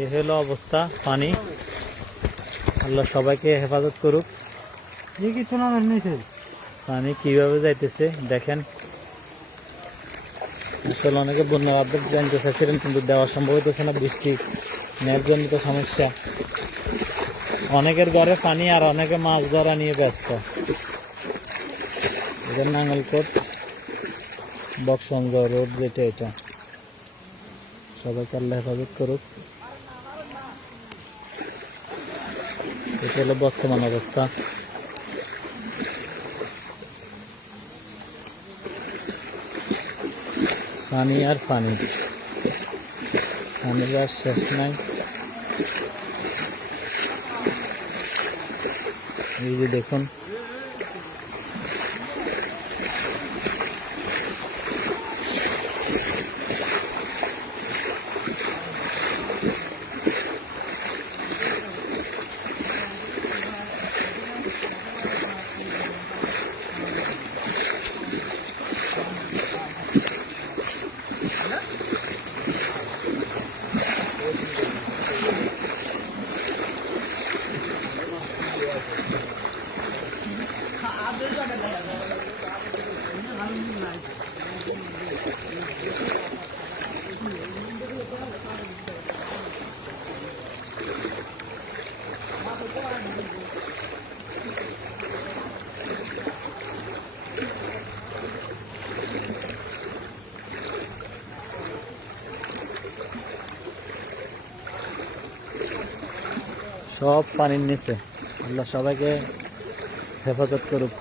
এই হলো অবস্থা পানি। আল্লাহ সবাইকে হেফাজত করুক। পানি কিভাবে যাইতেছে দেখেন। আসলে অনেকে বন্যা আপডেট জানতে চাইছিলেন, কিন্তু দেওয়া সম্ভব হইতেছে না, বৃষ্টি ন্যাযজনিত সমস্যা। অনেকের ঘরে পানি, আর অনেকে মাছ ধরা নিয়ে ব্যস্ত। এটা নাঙ্গলকোট বক্সগঞ্জ রোড, যেটা এটা। সবাইকে আল্লাহ হেফাজত করুক। এটা হলো বর্তমান অবস্থা। পানি আর পানি, পানির আর শেষ নাই। এই যে দেখুন, সব পানির নিচে। আল্লাহ সবাইকে হেফাজত করুক।